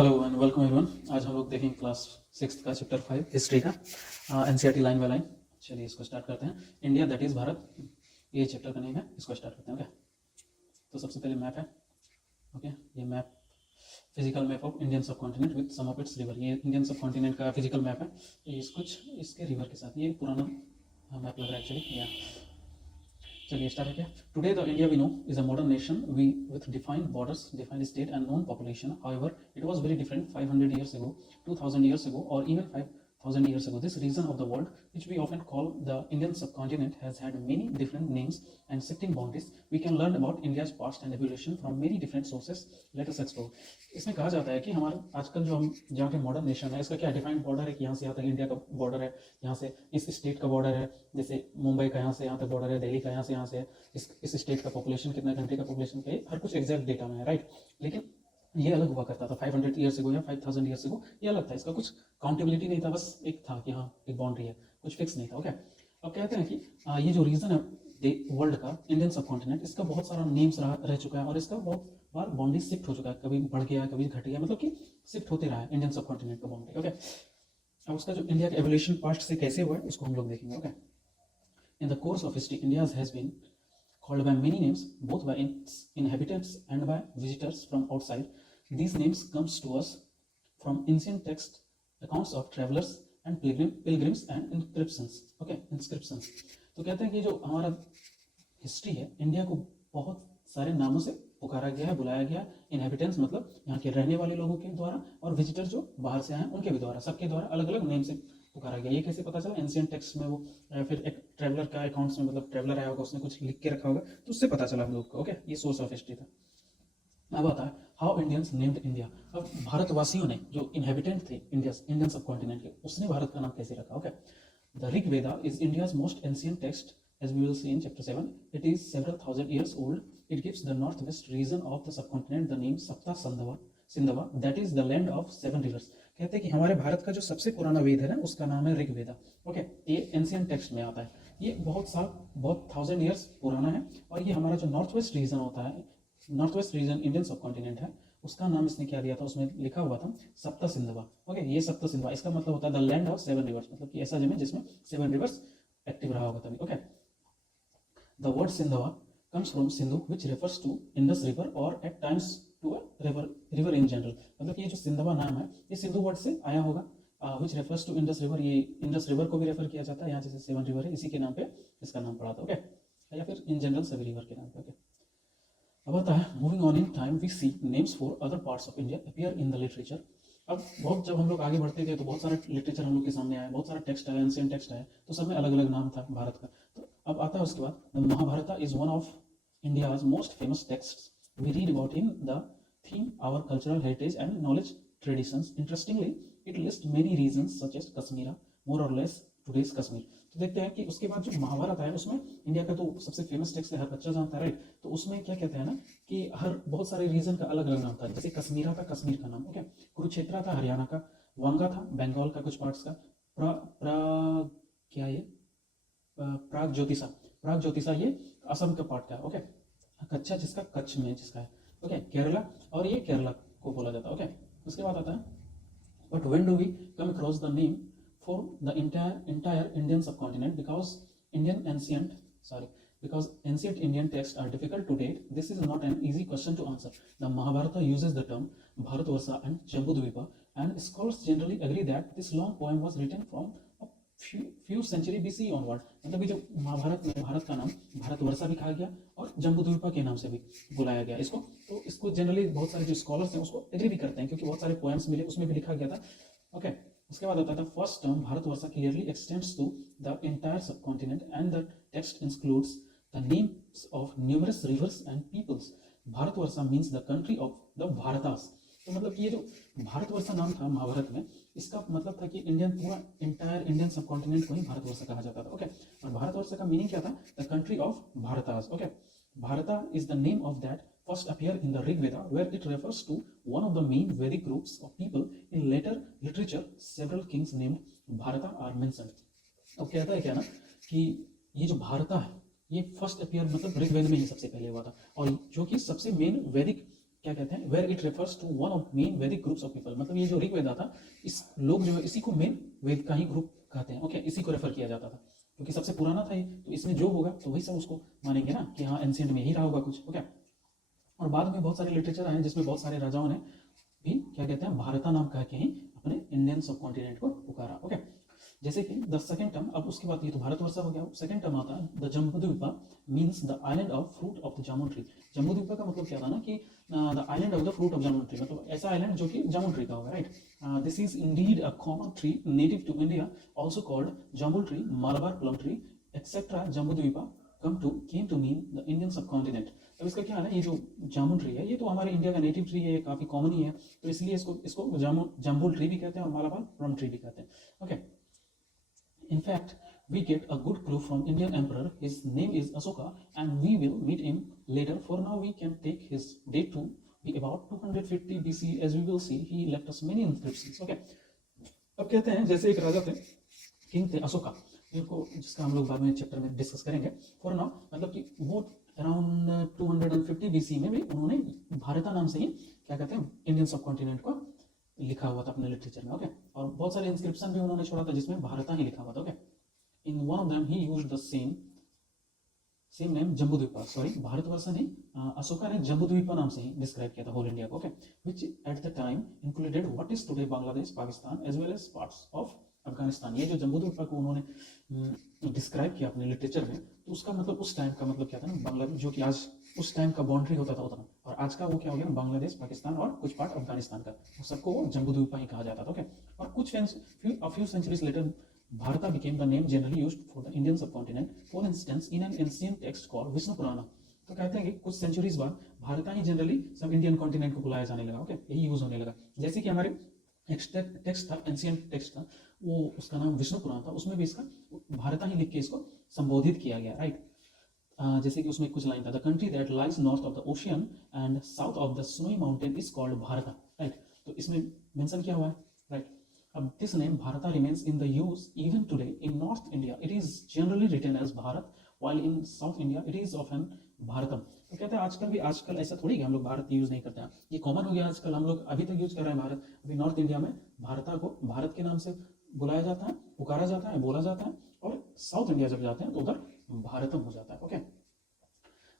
Hello and welcome everyone. आज हम लोग देखेंगे क्लास 6 का चैप्टर 5 हिस्ट्री का एनसीईआरटी लाइन बाय लाइन। चलिए इसको स्टार्ट करते हैं। इंडिया दैट इज भारत, ये चैप्टर का नेम है। इसको स्टार्ट करते हैं। ओके, तो सबसे पहले मैप है। ओके, ये map physical map of Indian subcontinent with some of its river. ये इंडियन सब कॉन्टिनेंट का फिजिकल मैप है। ये कुछ इसके रिवर के साथ, ये पुराना मैप लग रहा है एक्चुअली। या चलिए स्टार्ट है क्या। Today the India we know is a modern nation we with defined borders, defined state and known population. However it was very different 500 years ago, 2000 years ago, or even 5000 years ago. This region of the world, which we often call the Indian subcontinent, has had many different names and shifting boundaries. We can learn about India's past and evolution from many different sources. Let us explore. इसमें कहा जाता है कि हमारा आजकल जो हम जहाँ के मॉडर्न नेशन है, इसका क्या डिफाइंड बॉर्डर है कि यहाँ से यहाँ तक इंडिया का बॉर्डर है, यहाँ से इस स्टेट का बॉर्डर है, जैसे मुंबई का यहाँ से यहाँ तक बॉर्डर है, दिल्ली का यहाँ से है, इस स्टेट का पॉपुलेशन कितना, कंट्री का पॉपुलेशन क्या है, हर कुछ एग्जैक्ट डेटा में है, राइट। लेकिन ये अलग हुआ करता था 500 years ago या 5000 years ago, ये अलग था। इसका कुछ काउंटेबिलिटी नहीं था, बस एक था कि हाँ एक बाउंड्री है, कुछ फिक्स नहीं था। ओके, अब कहते हैं कि ये जो रीजन है वर्ल्ड का, इंडियन सब कॉन्टिनेंट, इसका बहुत सारा नेम्स रह चुका है और इसका बहुत बार बाउंड्री शिफ्ट हो चुका है, कभी बढ़ गया कभी घट गया, मतलब कि शिफ्ट होते रहा है इंडियन सब कॉन्टिनेंट का बाउंड्री। ओके, अब उसका जो इंडिया का एवोल्यूशन पास्ट से कैसे हुआ है उसको हम लोग देखेंगे। Okay, in the course of history India has been called by many names, both by its inhabitants and by visitors from outside. These names comes to us from ancient text, accounts of travelers and pilgrims and inscriptions. Okay, inscriptions. तो कहते हैं कि जो हमारा history है, India को बहुत सारे नामों से पुकारा गया है, बुलाया गया। इनहेबिटेंट्स मतलब यहाँ के रहने वाले लोगों के द्वारा, और विजिटर जो बाहर से आए हैं उनके भी द्वारा, सबके द्वारा अलग अलग नेम से पुकारा गया। ये कैसे पता चला? एंशिएंट टेक्स्ट में वो, फिर एक ट्रेवलर का अकाउंट्स में, मतलब ट्रेवलर आया होगा, उसने कुछ लिख के रखा होगा, तो उससे पता चला हम लोग को। ओके, ये सोर्स ऑफ हिस्ट्री था। अब आता है हाउ इंडियंस नेम्ड इंडिया। अब भारतवासियों ने, जो इनहेबिटेंट थे इंडियन सब कॉन्टिनेंट के, उसने भारत का नाम कैसे रखा? Okay, the Rig Veda is India's most ancient text, as we will see in chapter 7. It is several thousand years old. It gives the northwest region of the subcontinent the name Sapta Sindhava, that is the land of seven rivers. कहते हैं कि हमारे भारत का जो सबसे पुराना वेद है ना, उसका नाम है ऋग वेदा। ओके, ये एंशिएंट टेक्स्ट में आता है। ये बहुत 1000 years पुराना है, और ये हमारा जो नॉर्थ वेस्ट रीजन होता है, नॉर्थ वेस्ट रीजन इंडियन सब कॉन्टिनेंट है, उसका नाम इसने क्या दिया था, उसमें लिखा हुआ था सप्ता सिंधवा। ओके, ये सप्ता सिंधवा, इसका मतलब होता है the land of seven reverse, मतलब कि ऐसा जमीन जिसमें सेवन रिवर्स एक्टिव रहा होगा तभी। Okay, the word Sindhava comes from Sindhu, which refers to Indus River or at times to a river in general. मतलब ये जो सिंधवा नाम है, ये सिंधु वर्ड से आया होगा, which refers to Indus River। ये इंडस रिवर को भी रेफर किया जाता है, यहाँ जैसे सेवन रिवर है, इसी के नाम पे इसका नाम पड़ा था। ओके, या फिर इन जनरल सभी रिवर के नाम पे। ओके, अब आता है moving on in time we see names for other parts of India appear in the literature. अब बहुत जब हम लोग आगे बढ़ते गए तो बहुत सारा लिटरेचर हम लोग के सामने आया, बहुत सारा टेक्स्ट आया, एंशिएंट टेक्स्ट आया, तो सब में अलग अलग नाम था भारत का। तो अब आता है उसके बाद Mahabharat is one of India's most famous text. We read about in the theme our cultural heritage and knowledge traditions. Interestingly it list many regions such as Kashmir, more or less today's Kashmir. तो देखते हैं कि उसके बाद जो महाभारत है उसमें इंडिया का तो सबसे फेमस टेक्स्ट है, हर बच्चा जानता है, राइट। तो उसमें क्या कहते हैं ना कि हर बहुत सारे रीजन का अलग अलग नाम था। जैसे कश्मीरा था, कश्मीर का नाम। ओके, कुरुक्षेत्र था हरियाणा का, वांगा था बंगाल का कुछ पार्ट्स का, क्या ये प्राग ज्योतिषा ये असम का पार्ट का है। ओके, कच्छा जिसका कच्छ में जिसका है। ओके, केरला, और ये केरला को बोला जाता है। ओके, उसके बाद आता है but when do we come across the name for the entire Indian subcontinent, because ancient Indian texts are difficult to date. This is not an easy question to answer. The Mahabharata uses the term Bharatvarsha and Jambudvipa, and scholars generally agree that this long poem was written from a few century BC onward. मतलब ये जो महाभारत में भारत का नाम भारतवर्षा भी कहा गया और जम्बूद्वीपा के नाम से भी बुलाया गया इसको। तो इसको जनरली बहुत सारे जो स्कॉलर्स हैं उसको एग्री भी करते हैं, क्योंकि बहुत सारे पोएम्स मिले, उसमें भी लिखा गया था। ओके, उसके बाद आता था first term Bharatvarsha clearly extends to the entire subcontinent and the text includes the names of numerous rivers and peoples. Bharatvarsha means the country of the Bharatas. तो मतलब कि ये जो भारतवर्षा नाम था महाभारत में, इसका मतलब था कि इंडियन पूरा एंटायर इंडियन सबकॉन्टिनेंट को ही भारतवर्षा कहा जाता था। ओके, और भारतवर्षा का मीनिंग क्या था? The country of Bharatas. Okay, Bharata is the name of that first appear in the Rig Veda, where it refers to one of the main Vedic groups of people. In later literature, several kings named Bharata are mentioned. अब कहता है क्या ना कि ये जो भारता है ये फर्स्ट अपीयर मतलब ऋग्वेद में ही सबसे पहले हुआ था, और जो कि सबसे मेन वैदिक क्या कहते हैं, where it refers to one of main Vedic groups of people, मतलब ये जो ऋग वेदा था, इस लोग जो है इसी को मेन वेद का ही ग्रुप कहते हैं, ओके, इसी को रेफर किया जाता था क्योंकि सबसे पुराना था ये, तो इसमें जो होगा तो वही सब उसको मानेंगे ना कि हाँ एंशिएंट में ही रहा होगा कुछ, ओके। और बाद में बहुत सारे लिटरेचर आए जिसमें बहुत सारे राजाओं ने भी क्या कहते हैं भारता नाम कह के ही अपने इंडियन सब कॉन्टिनेंट को पुकारा, ओके। जैसे कि द सेकंड टर्म, अब उसके बाद ये तो भारतवर्ष हो गया, सेकंड टर्म आता है the Jambudvipa, means the island of fruit of the jamun tree. Jambudvipa का मतलब क्या था ना कि the island of the fruit of jamun tree, मतलब ऐसा आइलैंड जो कि जामुन ट्री का होगा, right. This is indeed a common tree native to India, also called jamun tree, Malabar plum tree etcetera. Jambudvipa came to mean the Indian subcontinent. अब इसका क्या है ना, ये जो जामुन ट्री है ये तो हमारे इंडिया का नेटिव ट्री है, काफी कॉमन ही है, तो इसलिए इसको जामुन ट्री भी कहते हैं और मलबार प्लम ट्री भी कहते हैं, okay. In fact, we get a good clue from Indian emperor. His name is Asoka, and we will meet him later. For now, we can take his date to be about 250 BC. As we will see, he left us many inscriptions. Okay. अब कहते हैं जैसे एक राजा थे, king थे अशोका, जिनको जिसका हम लोग बाद में चैप्टर में डिस्कस करेंगे। फॉर नाउ मतलब कि वो अराउंड 250 BC में भी उन्होंने भारता नाम से ही क्या कहते हैं इंडियन सब कॉन्टिनेंट को लिखा हुआ था अपने लिटरेचर में, ओके। और बहुत सारे इंस्क्रिप्शन भी उन्होंने छोड़ा था जिसमें भारता ही लिखा हुआ था, okay. In one of them he used the same name Jambudvipa, sorry Bharatvarsh नहीं, अशोका ने जम्बूद्वीपा नाम से ही डिस्क्राइब किया था होल इंडिया को, okay, which at the time included what is today Bangladesh, Pakistan as well as parts of Afghanistan. ये जो जम्बूद्वीपा को उन्होंने डिस्क्राइब किया अपने लिटरेचर में, तो उसका मतलब उस टाइम का मतलब क्या था ना, बांग्लादेश जो कि आज उस टाइम का बाउंड्री होता था उतना, और आज का वो क्या हो गया बांग्लादेश, पाकिस्तान और कुछ पार्ट अफगानिस्तान का, वो सबको वो जम्बूद्वीपा ही कहा जाता था, ओके। और कुछ फ्यू सेंचुरीज लेटर भारता became the name generally used for the Indian subcontinent. For instance, in an ancient text called Vishnu Purana, तो कहते हैं कि कुछ सेंचुरीज बाद भारता ही जनरली सब इंडियन कॉन्टिनेंट को बुलाया जाने लगा, ओके, यही यूज होने लगा। जैसे कि हमारे टेक्स्ट था, एंशिएंट टेक्स्ट था, वो उसका नाम विष्णु पुराण था, उसमें भी इसका भारता ही लिख के इसको संबोधित किया गया, राइट। जैसे कि उसमें कुछ लाइन था, the country that lies north of the ocean and south of the snowy mountain is called Bharata, right. तो इसमें मेंशन किया हुआ है, राइट। अब this name Bharata remains in the use even today in north India, it is generally written as Bharat, while in south India it is often Bharatam. तो कहते हैं आजकल ऐसा थोड़ी है हम लोग भारत यूज नहीं करते हैं, ये कॉमन हो गया आजकल, हम लोग अभी तक यूज कर रहे हैं भारत। अभी नॉर्थ इंडिया में भारता को भारत के नाम से बुलाया जाता है, पुकारा जाता है, बोला जाता है, और साउथ इंडिया जब जाते हैं तो उधर भारतम हो जाता है, ओके।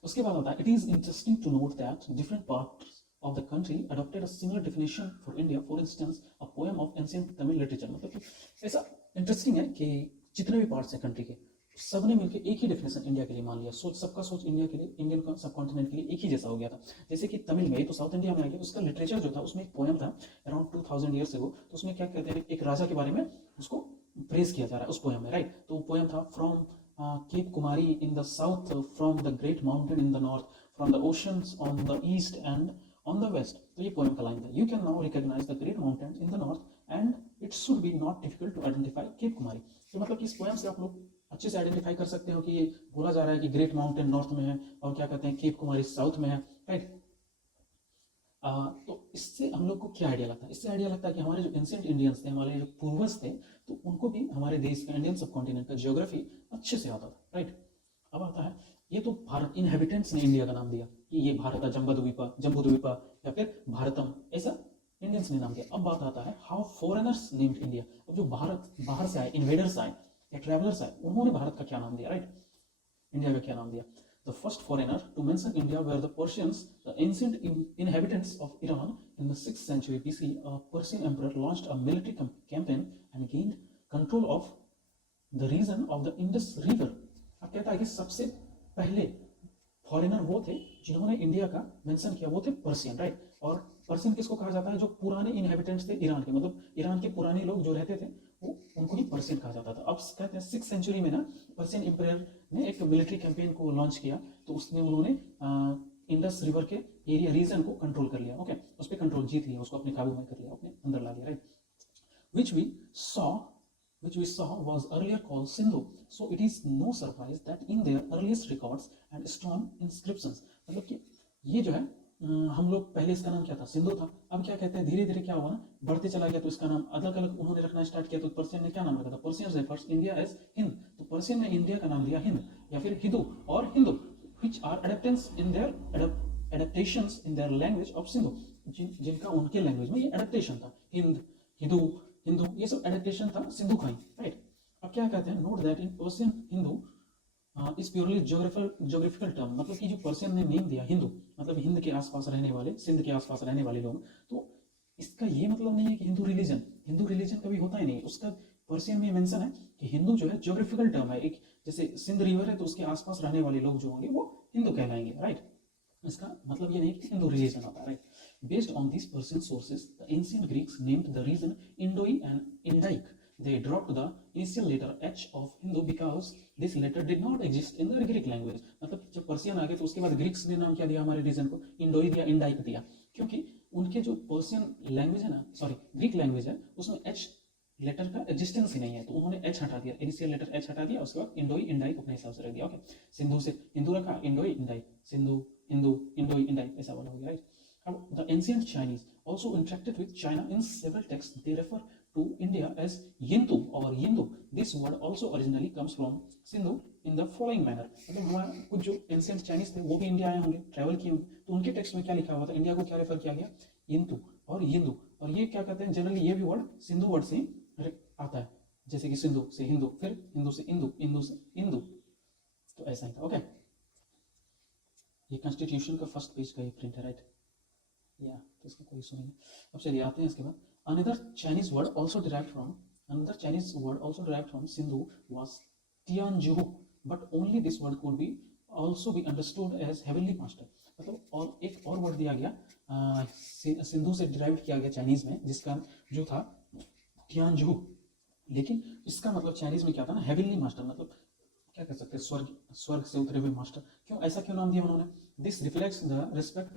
उसके बाद आता है, it is interesting to note that different parts of the country adopted a similar definition for India. For instance, a poem of ancient Tamil literature, मतलब कि ऐसा इंटरेस्टिंग है कि जितने भी पार्ट्स हैं कंट्री के, सबने मिलकर एक ही डेफिनेशन इंडिया के लिए मान लिया। सबका सोच इंडिया के लिए, इंडियन सब कॉन्टिनेंट के लिए एक ही जैसा हो गया था। जैसे कि तमिल में, तो साउथ इंडिया में आ गया, उसका लिटरेचर जो था उसमें एक पोएम था अराउंड 2000 ईयर्स एगो, तो उसमें क्या कहते हैं एक राजा के बारे में उसको प्रेज किया जा रहा है उस पोएम में, राइट। तो वो पोएम था from Cape Kumari in the south, from the great mountain in the north, from the oceans on the east and on the west। तो ये पोएम का लाइन था, you can now recognize the great mountains in the north and it should be not difficult to identify Cape Kumari। तो मतलब कि इस poem से आप लोग अच्छे से आइडेंटिफाई कर सकते हो कि ये बोला जा रहा है कि ग्रेट माउंटेन नॉर्थ में है और क्या कहते हैं केप कुमारी साउथ में है, राइट। तो इससे हम लोग को क्या आइडिया लगता है, इससे आइडिया लगता है कि हमारे जो एंशिएंट इंडियंस थे, हमारे जो पूर्वज थे, तो उनको भी हमारे देश का इंडियन सब कॉन्टिनेंट का जियोग्राफी अच्छे से आता था, राइट। अब आता है, ये तो भारत इनहेबिटेंट्स ने इंडिया का नाम दिया कि ये भारत जम्बूद्वीपा या फिर भारतम, ऐसा इंडियंस ने नाम दिया। अब बात आता है हाउ फॉरेनर्स नेम्ड इंडिया। अब जो बाहर से आए, इन्वेडर्स आए या ट्रैवलर्स आए, उन्होंने भारत का क्या नाम दिया, राइट, इंडिया का क्या नाम दिया। The first foreigner to mention India were the Persians, the ancient inhabitants of Iran in the 6th century BC। A Persian emperor launched a military campaign and gained control of the region of the Indus River। अब कहता है कि सबसे पहले foreigner वो थे जिन्होंने India का मेंशन किया, वो थे पर्शियन, राइट। और पर्शियन किसको कहा जाता है, जो पुराने इनहेबिटेंट्स थे ईरान के, मतलब ईरान के पुराने लोग जो रहते थे वो उनको ही पर्शियन कहा जाता था। अब कहते हैं 6th century में ना पर्शियन एम्पायर ने एक मिलिट्री कैंपेन को लॉन्च किया, तो उसने उन्होंने इंडस रिवर के एरिया रीजन को कंट्रोल कर लिया, ओके, उस पर कंट्रोल जीत लिया, उसको अपने काबू में कर लिया, अपने अंदर ला लिया, right. which we saw was earlier called Sindhu, so it is no surprise that in their earliest records and stone inscriptions, मतलब कि ये जो है हम लोग पहले इसका नाम क्या था, सिंधु था। अब क्या कहते हैं, धीरे धीरे क्या हुआ ना, बढ़ते चला गया, तो इसका नाम अलग अलग उन्होंने रखना स्टार्ट किया। तो पर्शियन ने क्या नाम रखा था, पर्शियंस ने फर्स्ट इंडिया एज हिंद, तो पर्शियन ने इंडिया का नाम दिया हिंद या फिर हिंदू और Hindu, which are adaptations in their adaptations in their language of Sindhu, जिनका उनके लैंग्वेज में ये एडेप्टेशन था, हिंदू हिंदू ये सब एडेप्टेशन था सिंधु का ही, राइट। अब क्या कहते हैं, note that in Persian Hindu इस प्योरली जोग्राफिकल टर्म, मतलब कि जो पर्शियन ने नेम दिया हिंदू, मतलब हिंद के आसपास रहने वाले, सिंध के आसपास रहने वाले लोग, तो इसका ये मतलब नहीं है कि हिंदू रिलीजन कभी होता ही नहीं। उसका पर्शियन में मेंशन है कि हिंदू जो है ज्योग्राफिकल टर्म है, एक जैसे सिंध रिवर है तो उसके आसपास रहने वाले लोग जो होंगे वो हिंदू कहलाएंगे, राइट। इसका मतलब ये नहीं कि हिंदू रिलीजन होता है, right. Based on this Persian sources the ancient Greeks named the region Indoi and Indike, they dropped the initial letter h of Hindu because this letter did not exist in the Greek language। मतलब जब Persian आ गए तो उसके बाद Greeks ने नाम क्या दिया हमारे रीजन को, इंडोई दिया, इंडाइक दिया, क्योंकि उनके जो पर्शियन लैंग्वेज है ना, सॉरी ग्रीक लैंग्वेज है, उसमें एच लेटर का एग्जिस्टेंस ही नहीं है, तो उन्होंने एच हटा दिया, इनिशियल लेटर एच हटा दिया, उसके बाद इंडोई इंडाइक अपने हिसाब से रख दिया, ओके। सिंधु से हिंदू रखा, इंडोई इंडाइक, सिंधु हिंदू इंडोई इंडाइक, ऐसा वाला हो गया, राइट। अब the ancient Chinese also interacted with China in several texts. They refer to India as Yintu or Yindu. This word also originally comes from Sindhu in the following manner। मतलब हमारा कुछ जो एंशियंट चाइनीज थे वो भी India आए होंगे, travel किए होंगे, तो उनके टेक्स्ट में क्या लिखा हुआ था, इंडिया को क्या रेफर किया गया, यिंतु और यिंदु। और ये क्या कहते हैं, जनरली ये भी वर्ड सिंधु वर्ड से आता है, जैसे कि सिंधु से हिंदू, फिर हिंदू से इंदु, इंदु से इंदु, तो ऐसा ही था, ओके। ये कॉन्स्टिट्यूशन का फर्स्ट पेज का ये प्रिंट है, राइट, या तो इसका कोई इशू नहीं है। अब चलिए आते हैं इसके बाद, another Chinese word also derived from Sindhu was Tianzhu, but only this word could be also be understood as heavenly master। मतलब और एक और वर्ड दिया गया सिंधु से डिराइव किया गया चाइनीज में, जिसका जो था तियानजू, लेकिन इसका मतलब चाइनीज में क्या था ना, हेवनली मास्टर, मतलब क्या कह सकते हैं, स्वर्ग से उतरे हुए मास्टर। क्यों ऐसा क्यों नाम दिया उन्होंने, this reflects the respect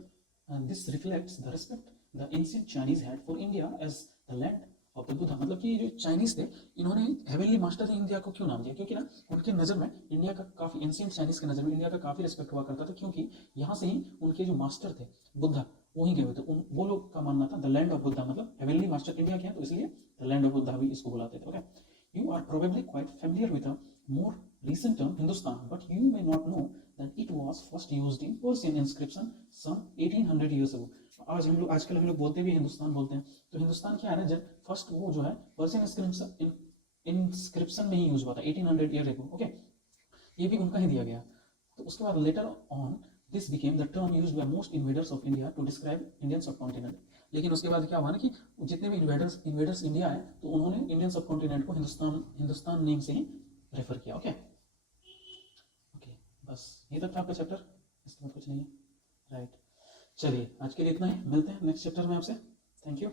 the ancient Chinese had for India as the land of the Buddha। मतलब कि ये जो चाइनीज थे इन्होंने हेवनली मास्टर इंडिया को क्यों नाम दिया, क्योंकि ना उनके नज़र में इंडिया का काफ़ी, एंशिएंट चाइनीज के नज़र में इंडिया का काफ़ी रिस्पेक्ट हुआ करता था, क्योंकि यहाँ से ही उनके जो मास्टर थे बुद्धा वो ही गए हुए थे, वो लोग का मानना था द लैंड ऑफ बुद्धा, मतलब हेवनली मास्टर इंडिया के हैं, तो इसलिए द लैंड ऑफ बुद्धा भी इसको बुलाते थे, okay. You are probably quite familiar with a more recent term Hindustan, but you may not know that it was first used in Persian inscription some 1800 years ago। आजकल हम लोग बोलते भी हिंदुस्तान बोलते हैं, तो हिंदुस्तान क्या है ना, जब फर्स्ट वो जो है पर्शियन इंस्क्रिप्शन में ही यूज हुआ था 1800 ईयर एगो, ओके। ये भी उनका ही दिया गया। तो उसके बाद later on this became the term used by most invaders of India to describe Indian subcontinent. लेकिन उसके बाद क्या हुआ ना कि जितने भी इन्वेडर्स इंडिया आए तो उन्होंने इंडियन सबकॉन्टिनेंट को हिंदुस्तान नेम से ही रेफर किया, ओके। बस ये तक था आपका चैप्टर, इसके बाद कुछ नहीं है, राइट। चलिए आज के लिए इतना ही, मिलते हैं नेक्स्ट चैप्टर में आपसे, थैंक यू।